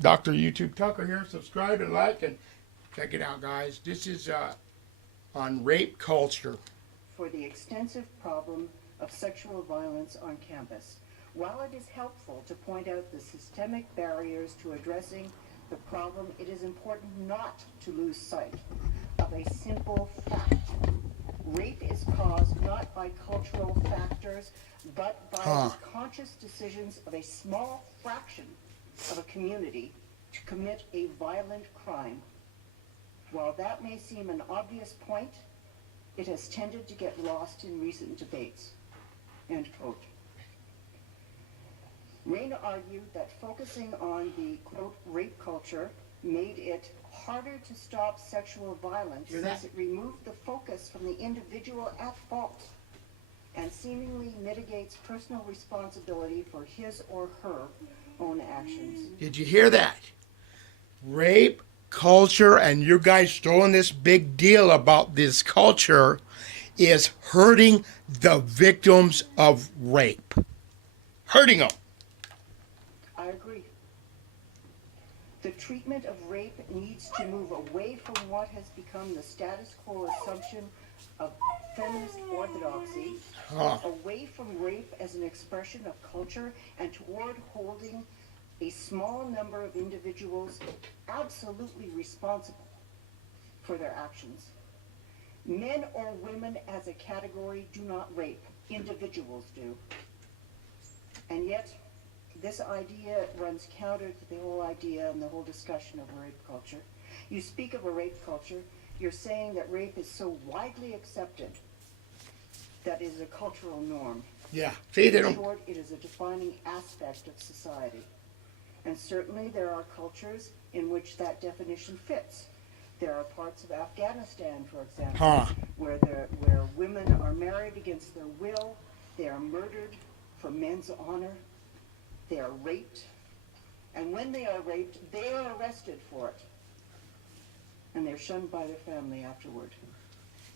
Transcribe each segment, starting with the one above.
Dr. YouTube Tucker here. Subscribe and like and check it out, guys. This is on rape culture. For the extensive problem of sexual violence on campus. While it is helpful to point out the systemic barriers to addressing the problem, it is important not to lose sight of a simple fact. Rape is caused not by cultural factors, but by the conscious decisions of a small fraction of a community to commit a violent crime. While that may seem an obvious point, it has tended to get lost in recent debates. End quote. Rain argued that focusing on the, quote, rape culture made it harder to stop sexual violence since it removed the focus from the individual at fault and seemingly mitigates personal responsibility for his or her own actions. Did you hear that? Rape culture, and you guys throwing this big deal about this culture is hurting the victims of rape. Hurting them. I agree. The treatment of rape needs to move away from what has become the status quo assumption of feminist orthodoxy, away from rape as an expression of culture, and toward holding a small number of individuals absolutely responsible for their actions. Men or women as a category do not rape. Individuals do. And yet, this idea runs counter to the whole idea and the whole discussion of rape culture. You speak of a rape culture, you're saying that rape is so widely accepted that it is a cultural norm. Yeah. See, they In don't. short, it is a defining aspect of society. And certainly there are cultures in which that definition fits. There are parts of Afghanistan, for example, where women are married against their will, they are murdered for men's honor, they are raped, and when they are raped, they are arrested for it. And they're shunned by their family afterward.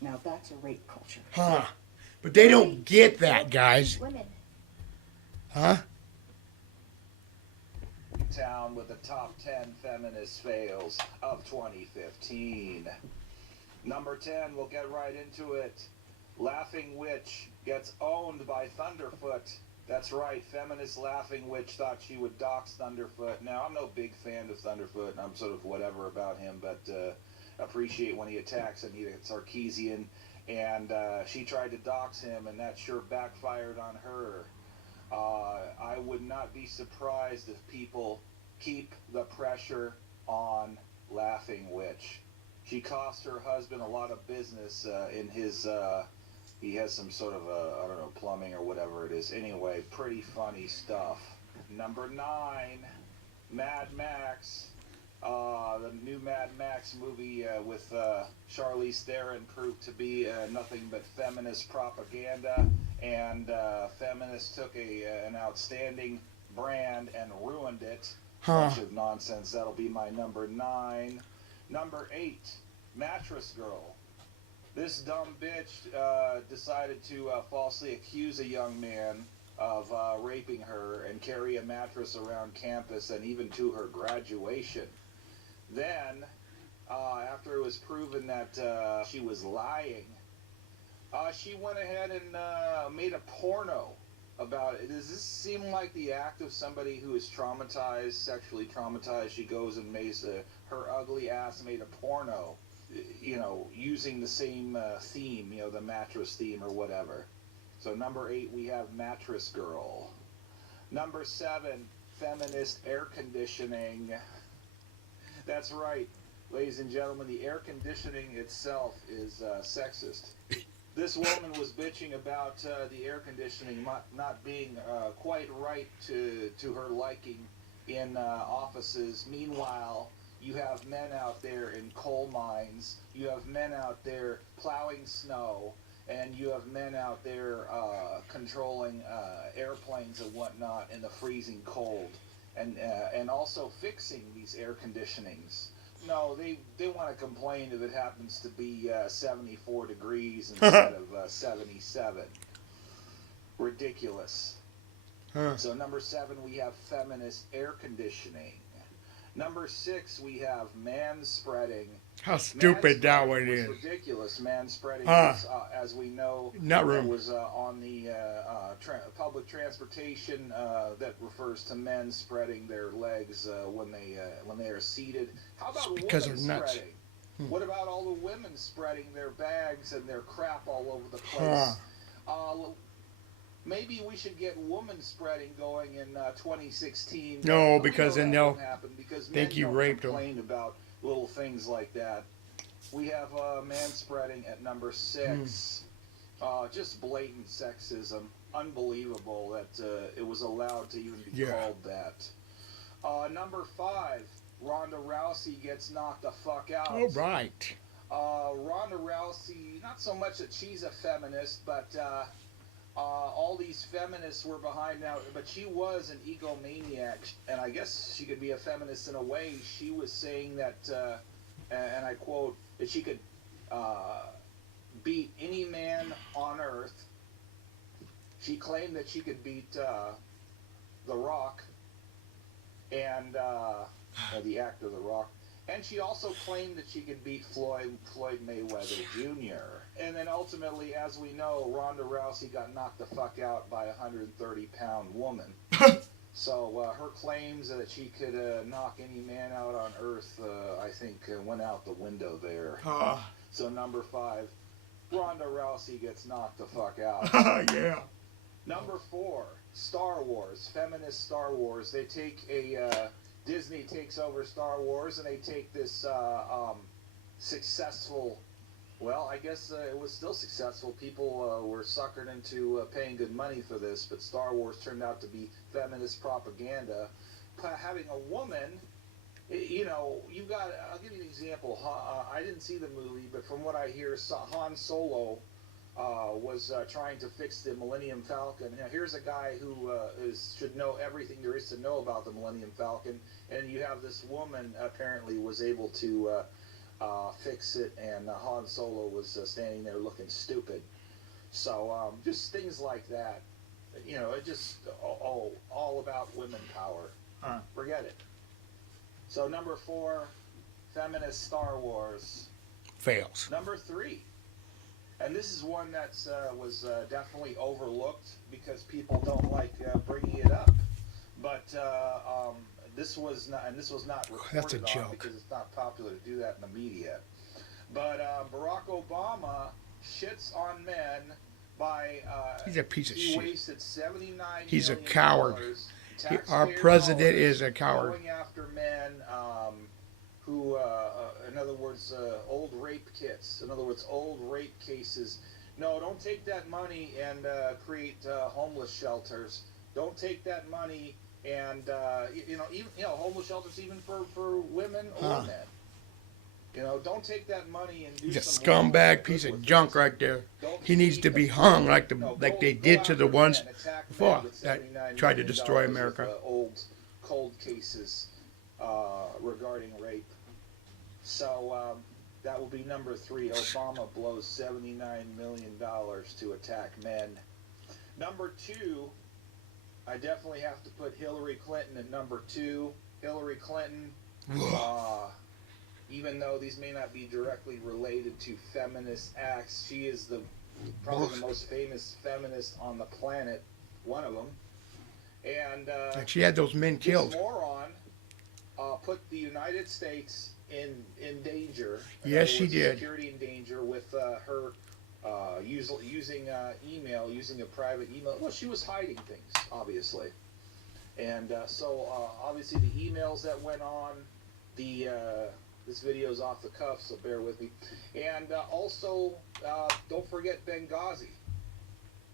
Now that's a rape culture. But they don't get that, guys. Women. Town with the top 10 feminist fails of 2015. Number 10, we'll get right into it. Laughing Witch gets owned by Thunderfoot. That's right, feminist Laughing Witch thought she would dox Thunderfoot. Now, I'm no big fan of Thunderfoot, and I'm sort of whatever about him, but appreciate when he attacks Anita Sarkeesian. And she tried to dox him, and that sure backfired on her. I would not be surprised if people keep the pressure on Laughing Witch. She cost her husband a lot of business in his, he has some sort of, I don't know, plumbing or whatever it is. Anyway, pretty funny stuff. Number 9, Mad Max. The new Mad Max movie with Charlize Theron proved to be nothing but feminist propaganda, and feminists took an outstanding brand and ruined it. Bunch of nonsense. That'll be my number 9. Number 8, Mattress Girl. This dumb bitch decided to falsely accuse a young man of raping her and carry a mattress around campus and even to her graduation. Then, after it was proven that she was lying, she went ahead and made a porno about it. Does this seem like the act of somebody who is traumatized, sexually traumatized? She goes and makes her ugly ass made a porno, you know, using the same theme, you know, the mattress theme or whatever. So number 8, we have Mattress Girl. Number 7, feminist air conditioning. That's right, ladies and gentlemen, the air conditioning itself is sexist. This woman was bitching about the air conditioning not being quite right to her liking in offices. Meanwhile, you have men out there in coal mines, you have men out there plowing snow, and you have men out there controlling airplanes and whatnot in the freezing cold. And also fixing these air conditionings. No, they want to complain if it happens to be 74 degrees instead of 77. Ridiculous. So number 7, we have feminist air conditioning. Number 6, we have manspreading. How stupid that one Was is. ridiculous. Manspreading Huh. was, as we know, Not that room. was on the public transportation that refers to men spreading their legs when they are seated. How about Because women they're nuts. spreading? What about all the women spreading their bags and their crap all over the place? Maybe we should get woman spreading going in 2016. No, But we because know then that they'll won't happen because think men you don't raped them. complain about little things like that. We have man spreading at number 6. Just blatant sexism. Unbelievable that it was allowed to even be called that. Number 5, Ronda Rousey gets knocked the fuck out. All right. Ronda Rousey, not so much that she's a feminist, but all these feminists were behind now. But she was an egomaniac, and I guess she could be a feminist in a way. She was saying that, and I quote, that she could beat any man on earth. She claimed that she could beat The Rock and the actor The Rock. And she also claimed that she could beat Floyd Mayweather Jr. And then ultimately, as we know, Ronda Rousey got knocked the fuck out by a 130-pound woman. So her claims that she could knock any man out on earth, I think, went out the window there. So number 5, Ronda Rousey gets knocked the fuck out. Yeah. Number 4, Star Wars, feminist Star Wars. They take a Disney takes over Star Wars, and they take this successful. Well, I guess it was still successful. People were suckered into paying good money for this, but Star Wars turned out to be feminist propaganda. Having a woman, you know, you got. I'll give you an example. I didn't see the movie, but from what I hear, Han Solo was trying to fix the Millennium Falcon. Now, here's a guy who should know everything there is to know about the Millennium Falcon, and you have this woman apparently was able to fix it, and Han Solo was standing there looking stupid. So just things like that. You know, it just all about women power. Forget it. So number 4, feminist Star Wars. Fails. Number 3. And this is one that was definitely overlooked because people don't like bringing it up. But this was not, and this was not reported That's a on joke. because it's not popular to do that in the media. But Barack Obama shits on men by He's a piece of he shit. wasted $79 He's a million coward. Our taxpayer president dollars is a coward. going after men who, in other words, old rape kits. In other words, old rape cases. No, don't take that money and create homeless shelters. Don't take that money and homeless shelters even for women or men. You know, don't take that money and do He's a some scumbag good piece with of it. junk right there. Don't He needs feed to the be poor. hung like No, they go did to after the ones men, attack before men with that $79 tried to million destroy of, America. old cold cases regarding rape. So that will be number 3. Obama blows $79 million to attack men. Number 2, I definitely have to put Hillary Clinton at number 2. Hillary Clinton, even though these may not be directly related to feminist acts, she is probably the most famous feminist on the planet, one of them. And She had those men this killed. moron put the United States in danger. Yes, she did. Security in danger with her using email, using a private email. Well, she was hiding things, obviously. And so obviously the emails that went on, this video is off the cuff, so bear with me. And also, don't forget Benghazi.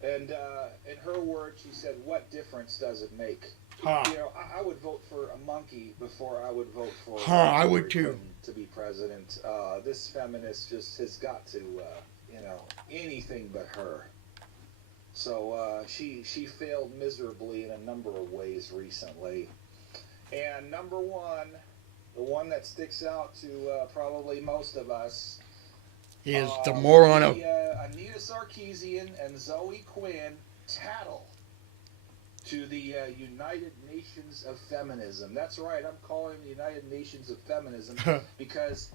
And in her words, she said, "What difference does it make?" You know, I would vote for a monkey before I would vote for I Hillary would too. Clinton to be president. This feminist just has got to, anything but her. So she failed miserably in a number of ways recently. And number 1, the one that sticks out to probably most of us, Is the moron of Anita Sarkeesian and Zoe Quinn tattle to the United Nations of Feminism. That's right, I'm calling the United Nations of Feminism because